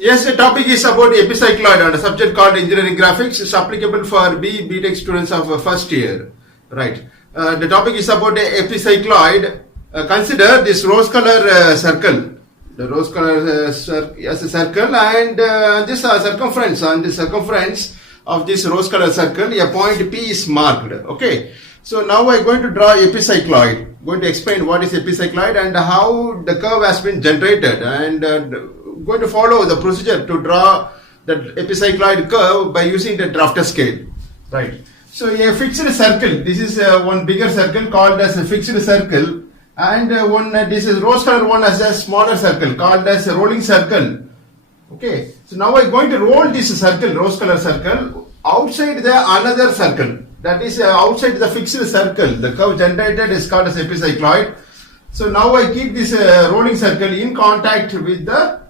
Yes, the topic is about Epicycloid and a subject called engineering graphics. It's applicable for B.Tech students of first year. Right. The topic is about Epicycloid. Consider this rose color circle. The rose color as a circle, and this circumference, on the circumference of this rose color circle, a point P is marked. Okay. So now I'm going to draw epicycloid. I'm going to explain what is epicycloid and how the curve has been generated, and going to follow the procedure to draw the epicycloid curve by using the drafter scale. Right. So a fixed circle. This is one bigger circle called as a fixed circle, and this is rose color one as a smaller circle called as a rolling circle. Okay. So now I'm going to roll this circle, rose color circle, outside the another circle. That is outside the fixed circle. The curve generated is called as epicycloid. So now I keep this rolling circle in contact with the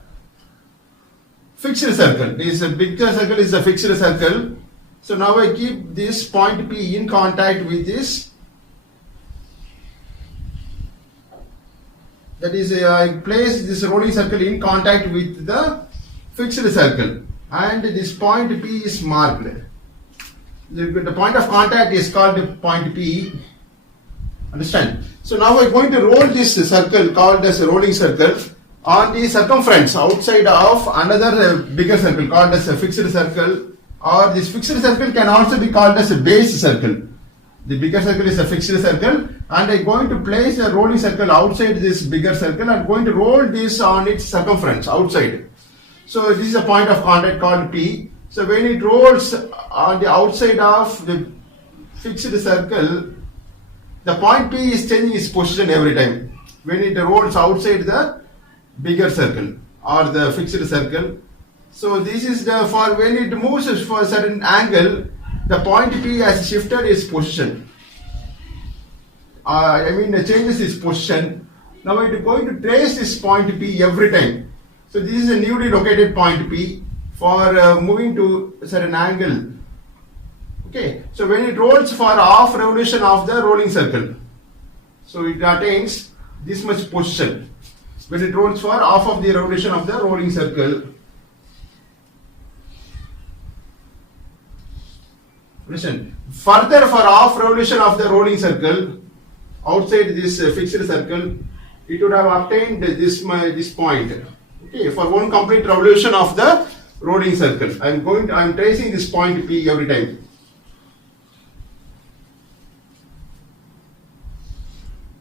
fixed circle. This bigger circle is the fixed circle. So now I keep this point P in contact with this. That is, I place this rolling circle in contact with the fixed circle, and this point P is marked. The point of contact is called point P. Understand? So now we're going to roll this circle called as a rolling circle on the circumference outside of another bigger circle called as a fixed circle, or this fixed circle can also be called as a base circle. The bigger circle is a fixed circle, and I'm going to place a rolling circle outside this bigger circle. I'm going to roll this on its circumference outside. So this is a point of contact called P. So when it rolls on the outside of the fixed circle, the point P is changing its position every time. When it rolls outside the bigger circle or the fixed circle. So this is the, for when it moves for a certain angle, the point P has shifted its position. It changes its position. Now it is going to trace this point P every time. So this is a newly located point P for moving to a certain angle. Okay, so when it rolls for half revolution of the rolling circle, so it attains this much position. When it rolls for half of the revolution of the rolling circle. Listen, further for half revolution of the rolling circle, outside this fixed circle, it would have obtained this point. Okay, for one complete revolution of the rolling circle. I'm tracing this point P every time.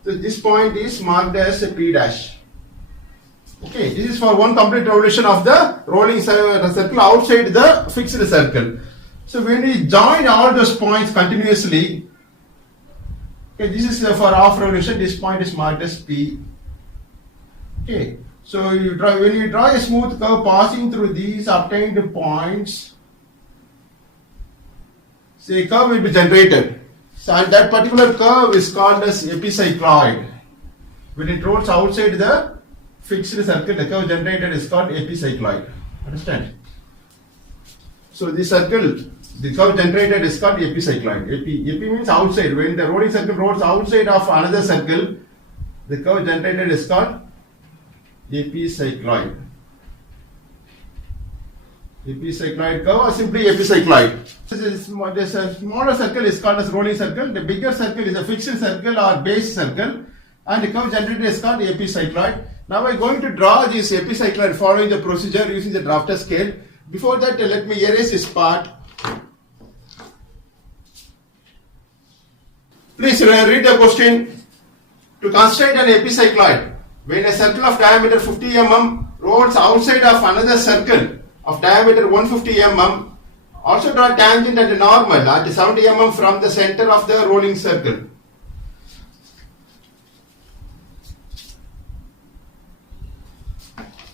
So this point is marked as a P dash. Okay, this is for one complete revolution of the rolling circle outside the fixed circle. So when we join all those points continuously, okay, this is for half revolution, this point is marked as P. Okay. So when you draw a smooth curve passing through these obtained points, say a curve will be generated. So and that particular curve is called as epicycloid. When it rolls outside the fixed circle, the curve generated is called epicycloid. Understand? So this circle, the curve generated is called epicycloid. Epi means outside. When the rolling circle rolls outside of another circle, the curve generated is called epicycloid. Epicycloid curve or simply epicycloid. This smaller circle is called as rolling circle. The bigger circle is a fixed circle or base circle, and the curve generated is called epicycloid. Now we're going to draw this epicycloid following the procedure using the drafter scale. Before that, let me erase this part. Please read the question. To construct an epicycloid, when a circle of diameter 50 mm rolls outside of another circle of diameter 150 mm, also draw tangent and normal at 70 mm from the center of the rolling circle.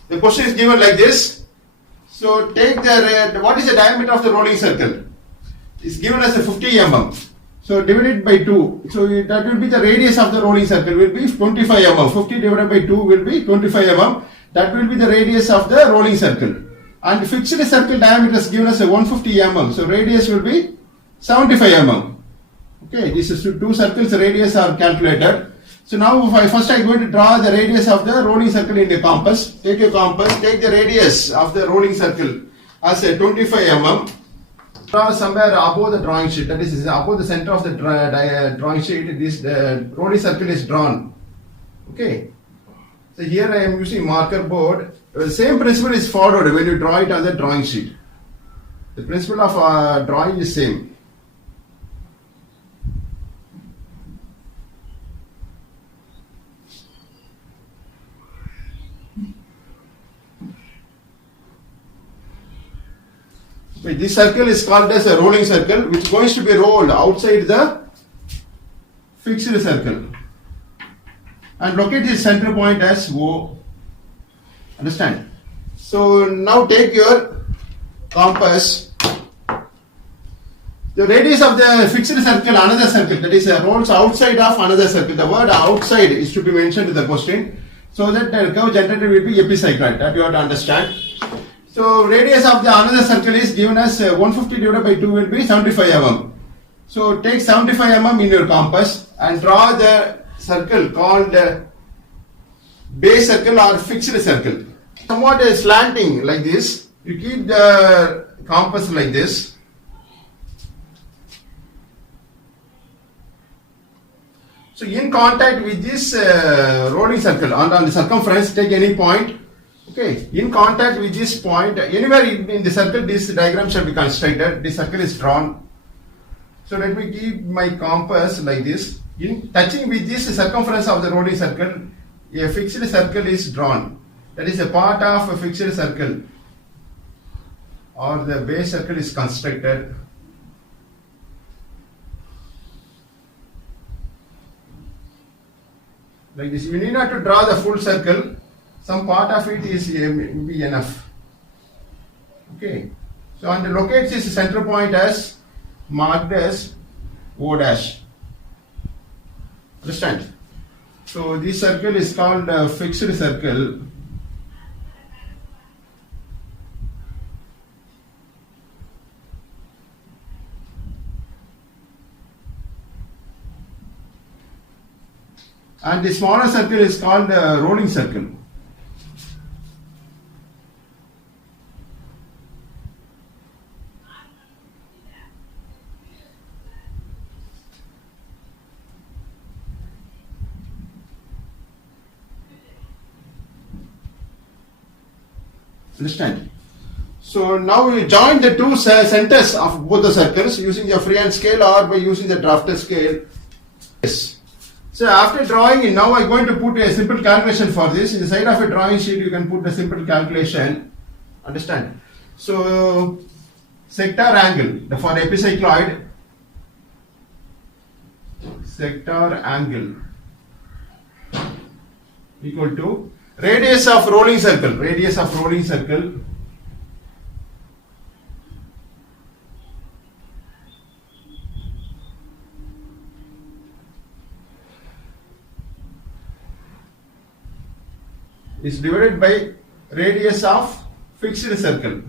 The question is given like this. So take what is the diameter of the rolling circle? It's given as a 50 mm. So divide it by 2. So that will be the radius of the rolling circle will be 25 mm. 50 divided by 2 will be 25 mm. That will be the radius of the rolling circle. And fixed circle diameter is given as a 150 mm. So radius will be 75 mm. Okay, this is two circles radius are calculated. So now first I'm going to draw the radius of the rolling circle in the compass. Take your compass, take the radius of the rolling circle as a 25 mm. Draw somewhere above the drawing sheet, that is above the center of the drawing sheet. This rolling circle is drawn. Okay. So here I am using marker board. The same principle is followed when you draw it on the drawing sheet. The principle of drawing is same. This circle is called as a rolling circle, which is going to be rolled outside the fixed circle. And locate the center point as O. Understand? So now take your compass. The radius of the fixed circle, another circle, that is rolls outside of another circle. The word outside is to be mentioned in the question, so that the curve generated will be epicycloid. That you have to understand. So radius of the another circle is given as 150 divided by 2 will be 75 mm. So take 75 mm in your compass and draw the circle called base circle or fixed circle. Somewhat slanting like this. You keep the compass like this. So in contact with this rolling circle on the circumference, take any point. Okay, in contact with this point, anywhere in the circle, this diagram shall be constructed. This circle is drawn. So let me keep my compass like this. In touching with this circumference of the rolling circle, a fixed circle is drawn. That is a part of a fixed circle, or the base circle is constructed. Like this. You need not to draw the full circle. Some part of it is be enough. Okay. So and locate this center point as marked as O dash. Understand? So this circle is called a fixed circle. And the smaller circle is called a rolling circle. Understand? So now we join the two centers of both the circles using the freehand scale or by using the drafter scale. Yes. So after drawing, now I'm going to put a simple calculation for this. In the side of a drawing sheet, you can put a simple calculation. Understand? So sector angle for epicycloid. Sector angle equal to radius of rolling circle. Radius of rolling circle is divided by radius of fixed circle.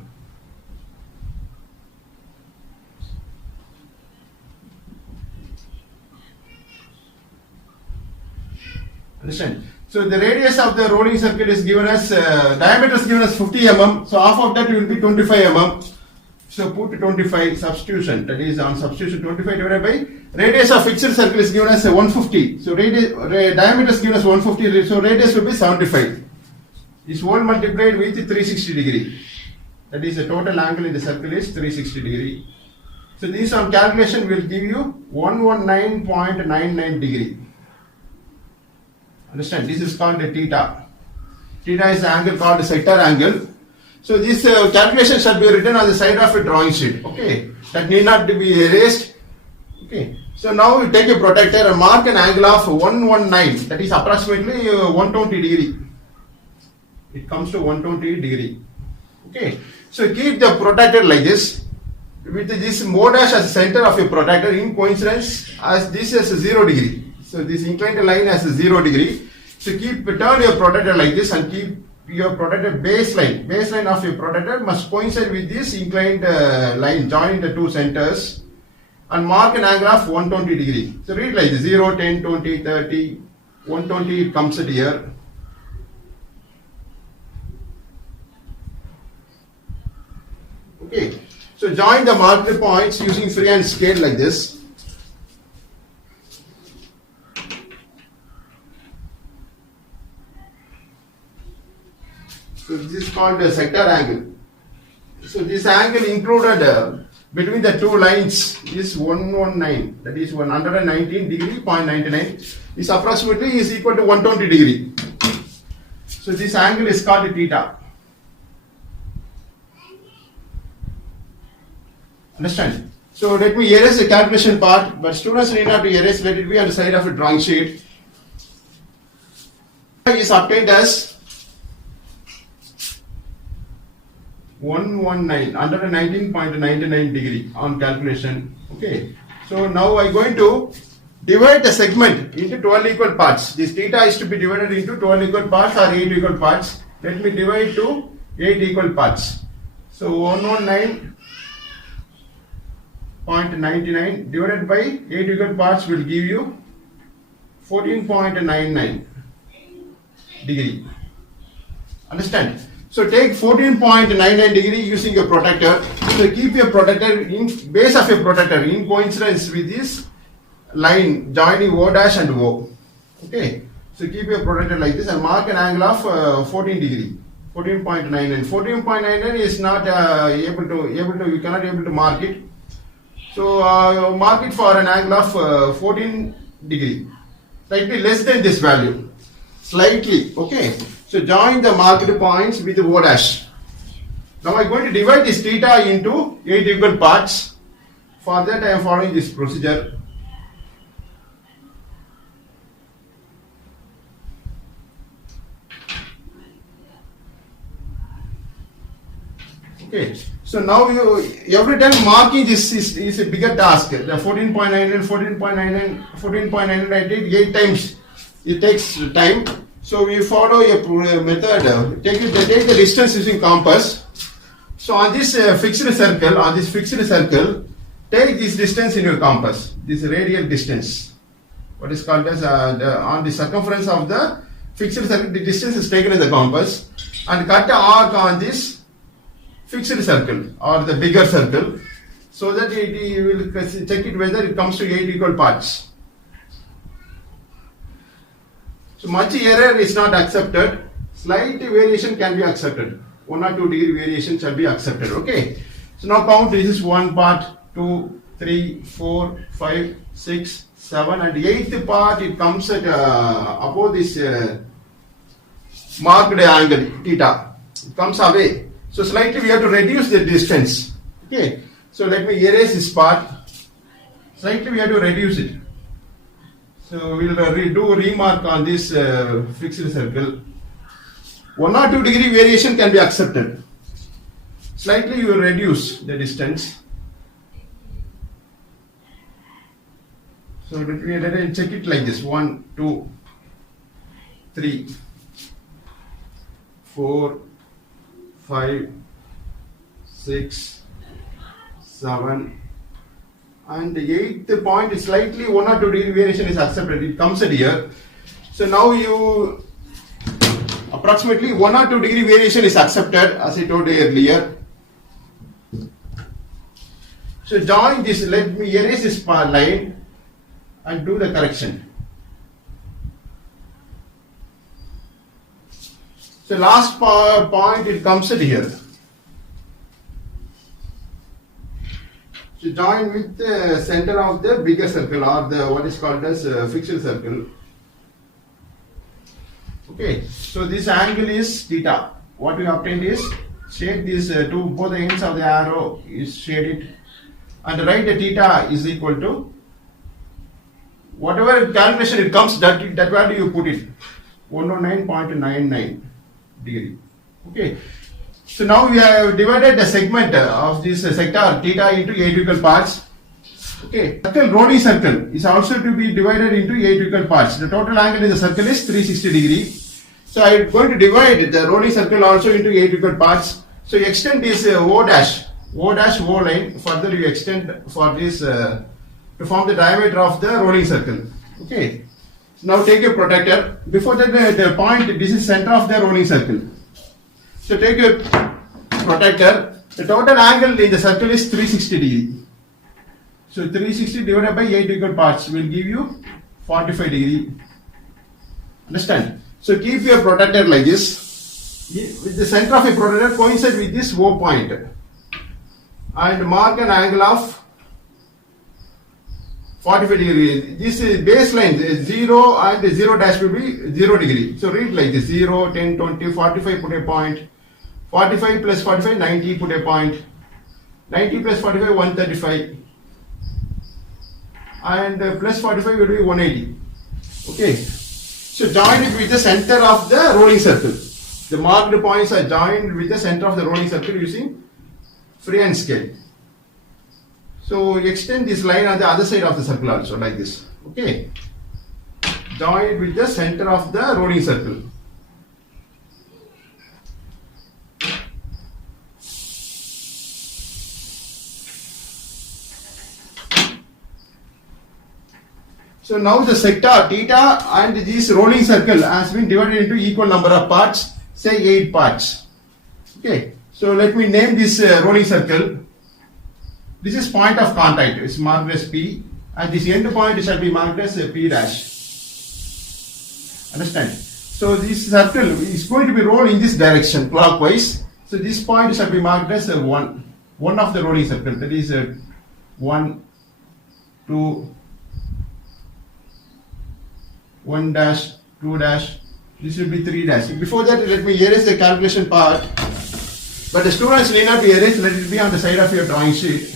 Understand? So the radius of the rolling circle is given as diameter is given as 50 mm. So half of that will be 25 mm. So put 25 substitution. That is on substitution 25 divided by radius of fixed circle is given as 150. So diameter is given as 150. So radius will be 75. This whole multiplied with 360 degree. That is the total angle in the circle is 360 degree. So this on calculation will give you 119.99 degree. Understand? This is called a theta. Theta is the angle called sector angle. So this calculation shall be written on the side of a drawing sheet. Okay, that need not to be erased. Okay. So now we take a protractor and mark an angle of 119. That is approximately 120 degree. It comes to 120 degree. Okay. So keep the protractor like this. With this O dash as the center of your protractor, in coincidence as this is 0 degree. So this inclined line has 0 degree. So turn your protractor like this and keep your protractor baseline. Baseline of your protractor must coincide with this inclined line joining the two centers, and mark an angle of 120 degree. So read like this: 0, 10, 20, 30, 120 it comes at here. Okay, so join the marked points using freehand scale like this. So this is called a sector angle. So this angle included between the two lines is 119, that is 119 degree, 0.99 is approximately is equal to 120 degree. So this angle is called theta. Understand? So let me erase the calculation part, but students need not to erase, let it be on the side of a drawing sheet. Is obtained as 119, 119.99 degree on calculation. Okay, so now I'm going to divide the segment into 12 equal parts. This theta is to be divided into 12 equal parts or 8 equal parts. Let me divide to 8 equal parts. So 119.99 divided by 8 equal parts will give you 14.99 degree. Understand? So take 14.99 degree using your protractor. So keep your protractor in base of your protractor in coincidence with this line joining O dash and O. Okay. So keep your protractor like this and mark an angle of 14 degree. 14.99. 14.99 is not we cannot able to mark it. So mark it for an angle of 14 degree. Slightly less than this value. Slightly. Okay. So join the marked points with O dash. Now I am going to divide this theta into 8 equal parts. For that I am following this procedure. Okay. So now every time marking this is a bigger task. The 14.99, 14.99, 14.99, 8 times it takes time. So we follow a method. Take the distance using compass. So on this fixed circle, take this distance in your compass. This radial distance, what is called as on the circumference of the fixed circle, the distance is taken in the compass, and cut the arc on this fixed circle or the bigger circle, so that you will check it whether it comes to 8 equal parts. So much error is not accepted. Slight variation can be accepted. 1 or 2 degree variation shall be accepted. Okay. So now count. This is 1 part, 2, 3, 4, 5, 6, 7, and 8th part. It comes at above this marked angle theta. It comes away. So slightly we have to reduce the distance. Okay. So let me erase this part. Slightly we have to reduce it. So we will do remark on this fixed circle. 1 or 2 degree variation can be accepted. Slightly you will reduce the distance. So let me check it like this. 1, 2, 3, 4, 5, 6, 7. And the 8th point is slightly 1 or 2 degree variation is accepted. It comes at here. So now you approximately 1 or 2 degree variation is accepted, as I told you earlier. So join this. Let me erase this line and do the correction. So last point it comes at here. So join with the center of the bigger circle or the what is called as fixed circle. Okay, so this angle is theta. What we obtained is shade these both the ends of the arrow is shaded, and write the theta is equal to whatever calculation it comes, that value you put it 109.99 degree. Okay. So now we have divided the segment of this sector theta into 8 equal parts. Okay, circle rolling circle is also to be divided into 8 equal parts. The total angle in the circle is 360 degree. So I am going to divide the rolling circle also into 8 equal parts. So you extend this O dash O line. Further you extend for this to form the diameter of the rolling circle. Okay. Now take your protractor. Before that, the point, this is center of the rolling circle. So take your protractor. The total angle in the circle is 360 degree. So 360 divided by 8 equal parts will give you 45 degree. Understand? So keep your protractor like this. With the center of a protractor coincide with this O point. And mark an angle of 45 degree. This is baseline 0 and 0 dash will be 0 degree. So read like this: 0, 10, 20, 45, put a point. 45 plus 45, 90, put a point. 90 plus 45, 135. And plus 45 will be 180. Okay. So join it with the center of the rolling circle. The marked points are joined with the center of the rolling circle using freehand scale. So extend this line on the other side of the circle also, like this. Okay. Join it with the center of the rolling circle. So now the sector theta and this rolling circle has been divided into equal number of parts, say 8 parts. Okay. So let me name this rolling circle. This is point of contact. It's marked as P, and this end point shall be marked as P dash. Understand? So this circle is going to be rolled in this direction, clockwise. So this point shall be marked as 1 of the rolling circle. That is 1, 2, 1 dash, 2 dash. This will be 3 dash. Before that, let me erase the calculation part. But the students need not be erased. Let it be on the side of your drawing sheet.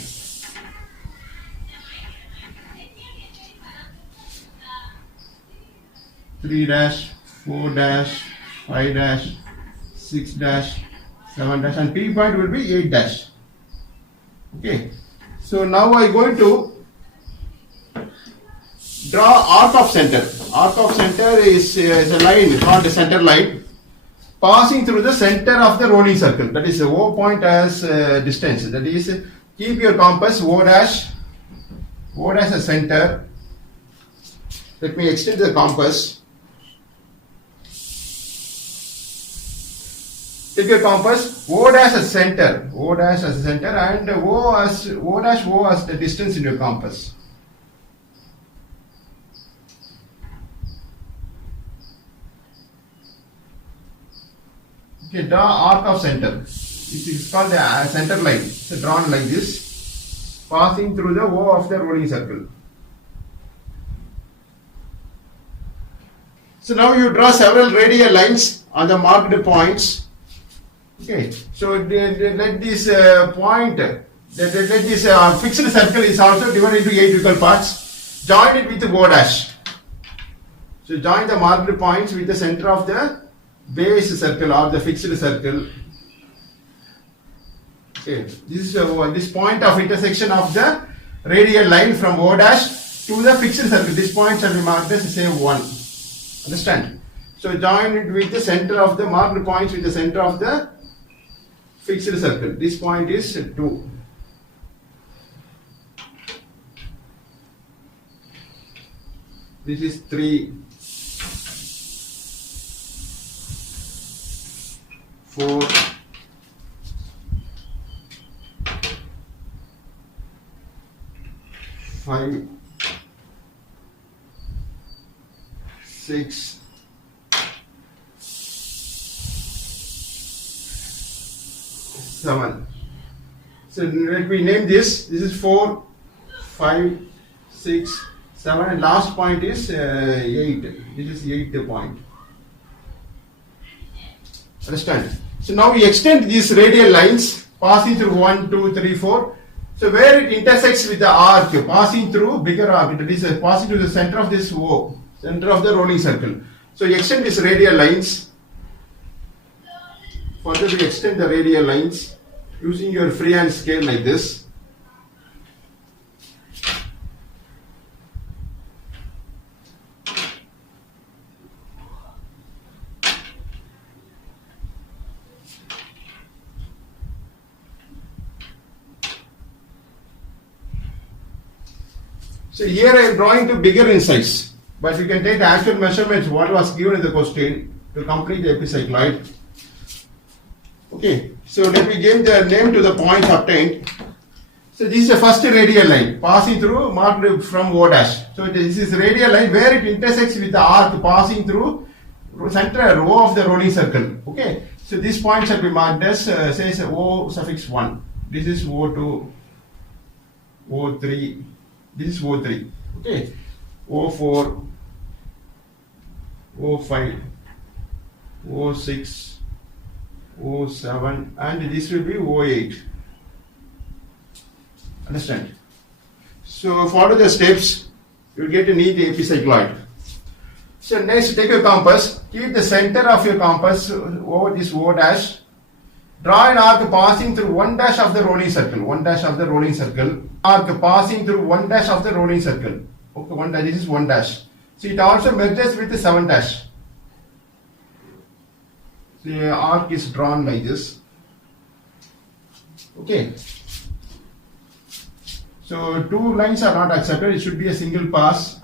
Three dash, 4 dash, 5 dash, 6 dash, 7 dash, and P point will be 8 dash. Okay. So now I am going to draw arc of center. Arc of center is a line called the center line passing through the center of the rolling circle. That is O point as distance. That is, keep your compass O dash as center. Let me extend the compass. Take your compass, O dash as center, O dash as center, and O dash O as the distance in your compass. Okay, draw arc of center. It is called the center line. So drawn like this, passing through the O of the rolling circle. So now you draw several radial lines on the marked points. Okay, so let this point, let this fixed circle is also divided into 8 equal parts. Join it with O dash. So join the marked points with the center of the base circle or the fixed circle. Okay, this is this point of intersection of the radial line from O dash to the fixed circle. This point shall be marked as say 1. Understand? So join it with the center of the marked points with the center of the fixed circle. This point is 2. This is 3, 4, 5, 6, 7. So let me name this. This is 4, 5, 6, 7, and last point is 8. This is 8th point. Understand? So now we extend these radial lines passing through 1, 2, 3, 4. So where it intersects with the arc, passing through bigger arc, that is passing to the center of this O, center of the rolling circle. So you extend these radial lines. Further we extend the radial lines using your freehand scale like this. So here I am drawing to bigger in size. but you can take the actual measurements what was given in the question to complete the epicycloid. Okay, so let me give the name to the points obtained. So this is the first radial line passing through marked from O dash. So this is radial line where it intersects with the arc passing through center O of the rolling circle. Okay, so this point shall be marked as says O suffix 1. This is O2, O3, this is O3. Okay, O4, O5, O6, O7, and this will be O8. Understand? So follow the steps, you will get a neat epicycloid. So next, take your compass, keep the center of your compass over this O dash. Draw an arc passing through 1 dash of the rolling circle. 1 dash of the rolling circle. Arc passing through 1 dash of the rolling circle. Okay, 1 dash. This is 1 dash. So it also merges with the 7 dash. So the arc is drawn like this. Okay. So 2 lines are not accepted. It should be a single pass.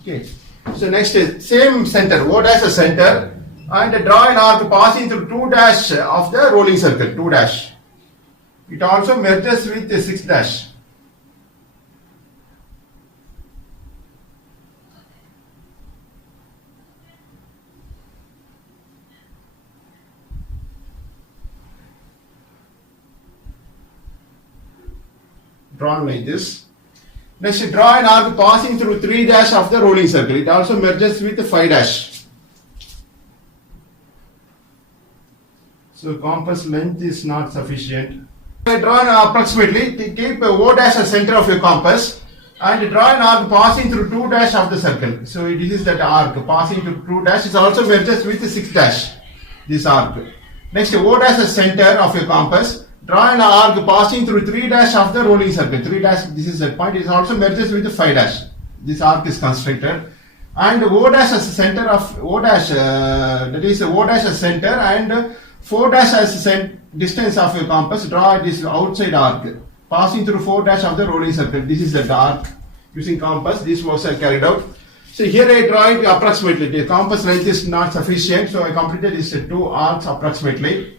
Okay. So next is same center. O dash a center. And draw an arc passing through 2 dash of the rolling circle, 2 dash. It also merges with the 6 dash. Drawn like this. Next, draw an arc passing through 3 dash of the rolling circle. It also merges with the 5 dash. So compass length is not sufficient. Draw approximately, keep O dash as center of your compass and draw an arc passing through 2 dash of the circle. So this is that arc passing through 2 dash. It also merges with the 6 dash, this arc. Next, O dash as center of your compass. Draw an arc passing through 3 dash of the rolling circle. 3 dash, this is that point. It also merges with the 5 dash. This arc is constructed. And O dash as center of O dash, that is O dash as center and 4 dash as distance of your compass. Draw this outside arc passing through 4 dash of the rolling circle. This is the arc using compass. This was carried out. So here I draw it approximately. The compass length is not sufficient, so I completed this 2 arcs approximately.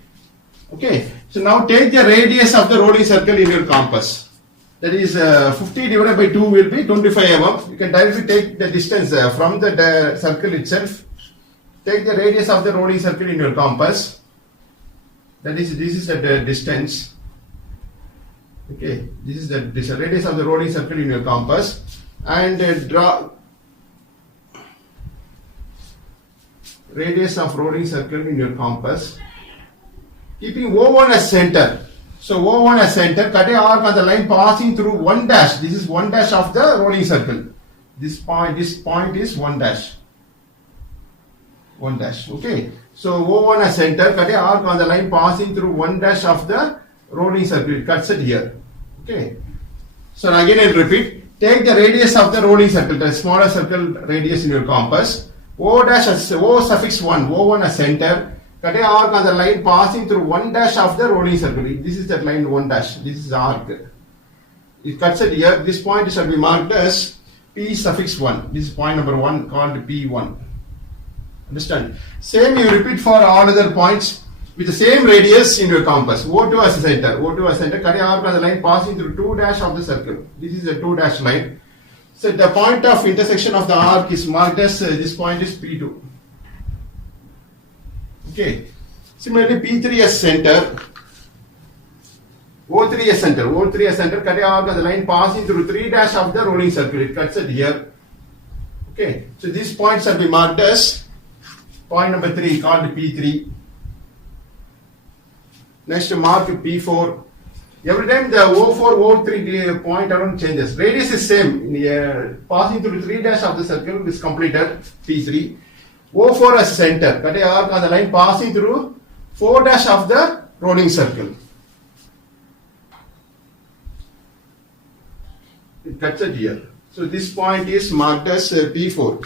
Okay. So now take the radius of the rolling circle in your compass. That is 50 divided by 2 will be 25 mm. You can directly take the distance from the circle itself. Take the radius of the rolling circle in your compass. That is, this is the distance. Okay, this is the radius of the rolling circle in your compass, and draw radius of rolling circle in your compass, keeping O1 as center. So O1 as center, cut a arc on the line passing through 1 dash. This is 1 dash of the rolling circle. This point is 1 dash. 1 dash. Okay. So O1 as center, cut a arc on the line passing through 1 dash of the rolling circle. It cuts it here. Okay. So again I'll repeat. Take the radius of the rolling circle, the smaller circle radius in your compass. O dash as O suffix 1, O1 as center. Cut a arc on the line passing through 1 dash of the rolling circle. This is that line 1 dash. This is arc. It cuts it here. This point shall be marked as P suffix 1. This is point number 1 called P1. Understand? Same you repeat for all other points with the same radius in your compass. O2 as a center. O2 as center. Cut a arc on the line passing through 2 dash of the circle. This is a 2 dash line. So the point of intersection of the arc is marked as this point is P2. Okay. Similarly, P3 as center. O3 as center. O3 as center. Cut a arc on the line passing through 3 dash of the rolling circle. It cuts it here. Okay. So these points shall be marked as point number 3 called P3. Next mark P4. Every time the O4, O3 point around changes. Radius is same. Passing through 3 dash of the circle is completed. P3. O4 as center. Cut a arc on the line passing through 4 dash of the rolling circle. It cuts it here. So this point is marked as P4.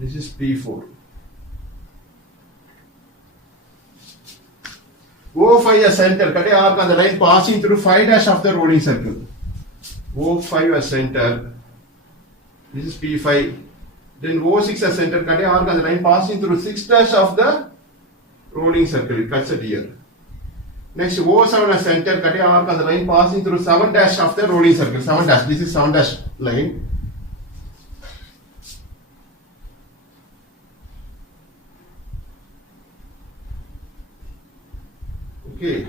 This is P4. O5 as center, cut a arc on the line passing through 5 dash of the rolling circle. O5 as center, This is P5. Then O6 as center, cut a arc on the line passing through 6 dash of the rolling circle. It cuts it here. Next, O7 as center, cut a arc on the line passing through 7 dash of the rolling circle. 7 dash. This is 7 dash line. Okay.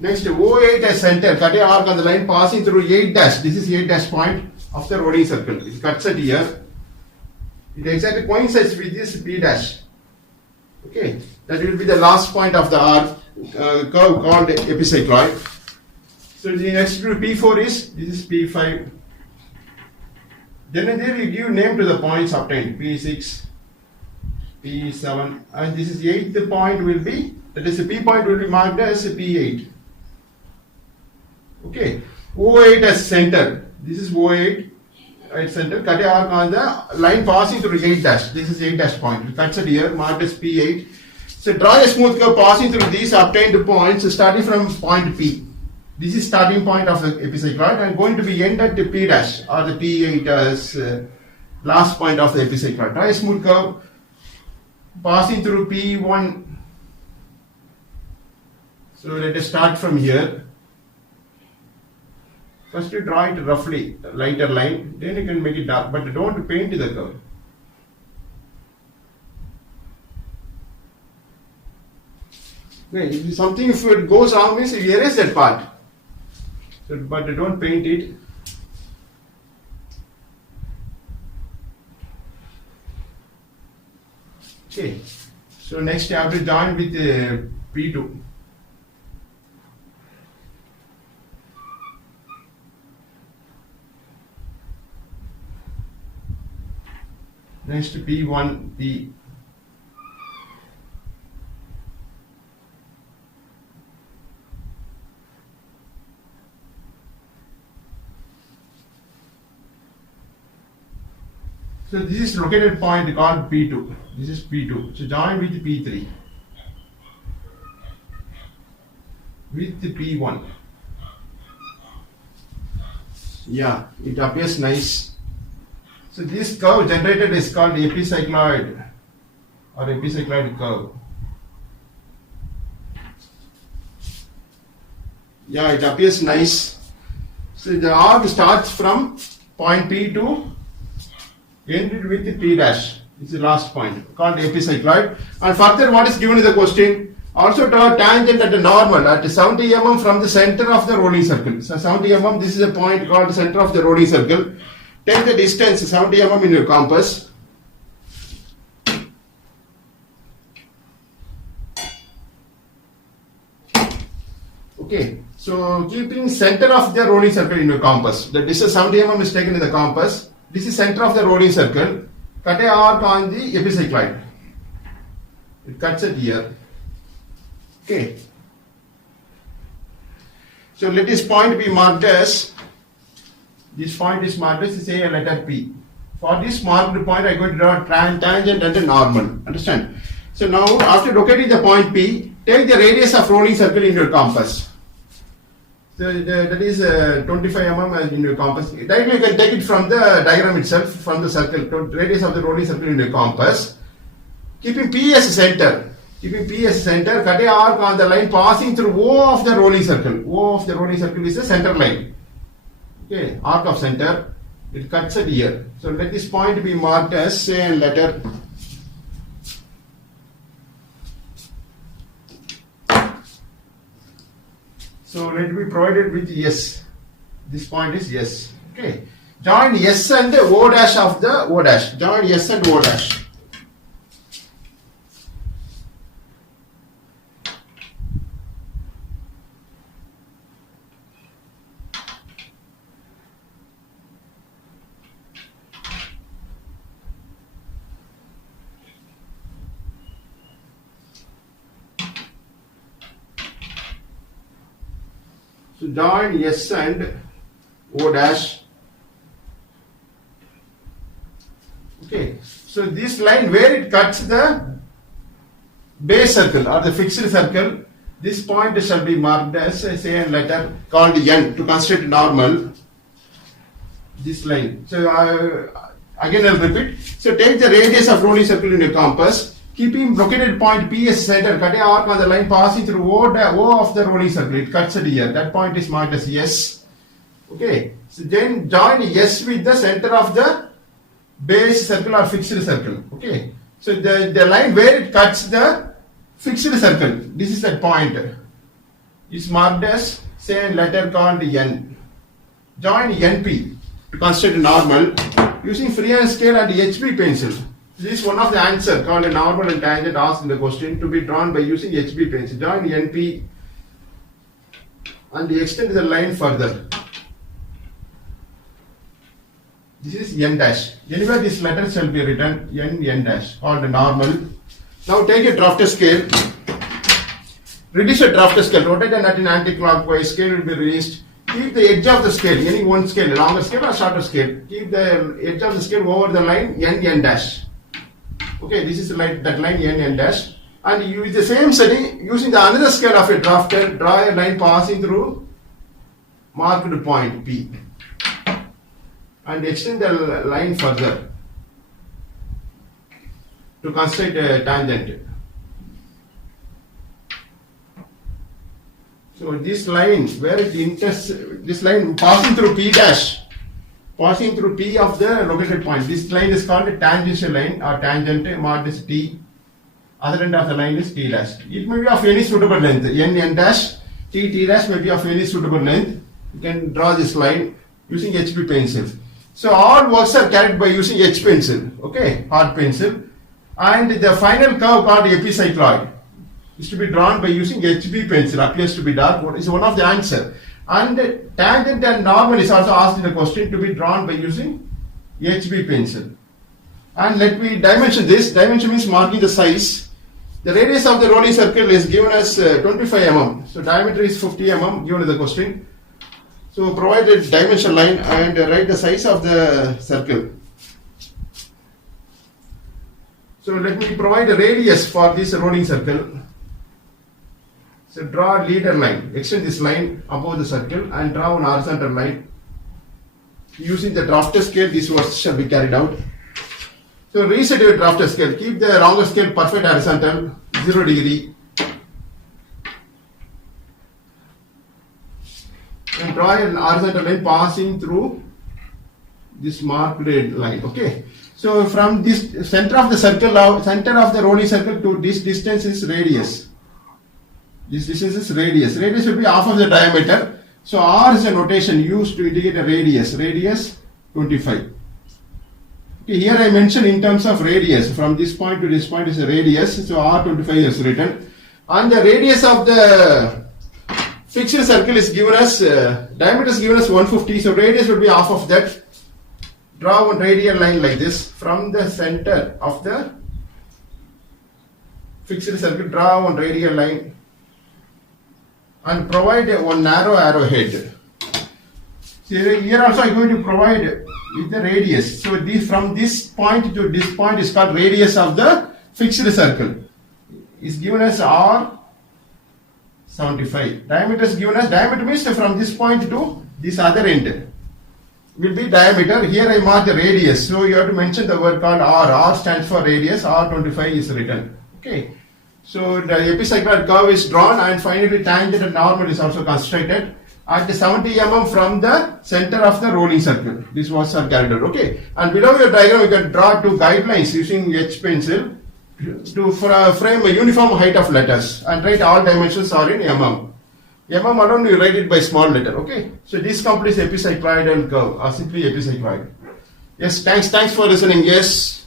Next, O8 as center, cut a arc on the line passing through 8 dash. This is 8 dash point of the rolling circle. It cuts it here. It exactly coincides with this P dash. Okay, that will be the last point of the arc curve called epicycloid. So the next to P4 is, this is P5. Then and there you give name to the points obtained. P6, P7, and this is the 8th point will be, that is the P point will be marked as P8. Okay, O8 as center. This is O8 at center. Cut a arc on the line passing through 8 dash. This is 8 dash point. It cuts it here, marked as P8. So draw a smooth curve passing through these obtained points starting from point P. This is starting point of the epicycloid and going to be end at the P dash or the P8 as last point of the epicycloid. Draw a smooth curve passing through P1. So let us start from here. First you draw it roughly, lighter line, then you can make it dark, but don't paint the curve. Okay, something if it goes wrong means you erase that part. So, but don't paint it. Okay, so next you have to join with P2. Next P1, P. So this is located point called P2. This is P2. So join with P3. With P1. Yeah, it appears nice. So this curve generated is called epicycloid or epicycloid curve. Yeah, it appears nice. So the arc starts from point P to ended with the P dash. This is the last point called epicycloid. And further, what is given in the question? Also draw tangent at a normal at 70 mm from the center of the rolling circle. So 70 mm, this is a point called the center of the rolling circle. Take the distance 70 mm in your compass. Okay, so keeping center of the rolling circle in your compass. The distance 70 mm is taken in the compass. This is center of the rolling circle. Cut a arc on the epicycloid. It cuts it here. Okay. So let this point be marked as, this point is marked as, say a letter P. For this marked point, I am going to draw tangent and a normal. Understand? So now, after locating the point P, take the radius of rolling circle in your compass. So that is 25 mm in your compass. Directly you can take it from the diagram itself, from the circle, radius of the rolling circle in your compass. Keeping P as center. Keeping P as center, cut a arc on the line passing through O of the rolling circle. O of the rolling circle is the center line. Okay, arc of center. It cuts it here. So let this point be marked as, say, a letter. So let it be provided with S. This point is S. Okay. Join S and O dash of the O dash. Join S and O dash. So join S and O dash. Okay. So this line where it cuts the base circle or the fixed circle, this point shall be marked as say a letter called N to consider normal. This line. So again I'll repeat. So take the radius of rolling circle in your compass, keeping located point P as center, cut a arc on the line passing through O of the rolling circle. It cuts it here. That point is marked as S. Okay. So then join S with the center of the base circle or fixed circle. Okay. So the line where it cuts the fixed circle, this is that point, is marked as say a letter called N. Join NP to consider normal using freehand scale and HB pencil. This is one of the answer called a normal and tangent asked in the question to be drawn by using HB pencil. Join NP and extend the line further. This is N dash. Anywhere this letter shall be written N dash called a normal. Now take a drafter scale. Reduce a drafter scale. Rotate a nut in anti-clockwise. Scale will be released. Keep the edge of the scale, any one scale, longer scale or shorter scale. Keep the edge of the scale over the line N dash. Okay, this is the line, that line N dash. And you with the same setting, using the another scale of a drafter, draw a line passing through marked point P. And extend the line further to construct a tangent. So this line where it intersects, this line passing through P dash, passing through P of the located point. This line is called a tangential line or tangent marked as T. Other end of the line is T dash. It may be of any suitable length. N dash, T dash may be of any suitable length. You can draw this line using HB pencil. So all works are carried by using H pencil. Okay, hard pencil. And the final curve called epicycloid is to be drawn by using HB pencil. Appears to be dark. What is one of the answer? And tangent and normal is also asked in the question to be drawn by using HB pencil. And let me dimension this. Dimension means marking the size. The radius of the rolling circle is given as 25 mm. So diameter is 50 mm given in the question. So provide a dimension line and write the size of the circle. So let me provide a radius for this rolling circle. So draw a leader line, extend this line above the circle and draw an horizontal line. Using the drafter scale, this work shall be carried out. So reset your drafter scale, keep the longer scale perfect horizontal, 0 degree. And draw an horizontal line passing through this marked line. Okay. So from this center of the circle, center of the rolling circle to this distance is radius. This distance is radius. Radius will be half of the diameter. So R is a notation used to indicate a radius. Radius 25. Okay, here I mentioned in terms of radius. From this point to this point is a radius. So R25 is written. And the radius of the fixed circle is given as, diameter is given as 150. So radius will be half of that. Draw one radial line like this from the center of the fixed circle. Draw one radial line and provide one narrow arrowhead. So here also I am going to provide with the radius. So this, from this point to this point is called radius of the fixed circle. Is given as R 75. Diameter is given as, diameter means from this point to this other end will be diameter. Here I mark the radius. So you have to mention the word called R. R stands for radius. R25 is written. Okay. So the epicycloid curve is drawn and finally tangent and normal is also constructed at 70 mm from the center of the rolling circle. This was carried out. Okay. And below your diagram you can draw two guidelines using H pencil to frame a uniform height of letters and write all dimensions are in mm. Mm alone you write it by small letter. Okay. So this completes epicycloidal curve or simply epicycloid. Yes, thanks for listening. Yes.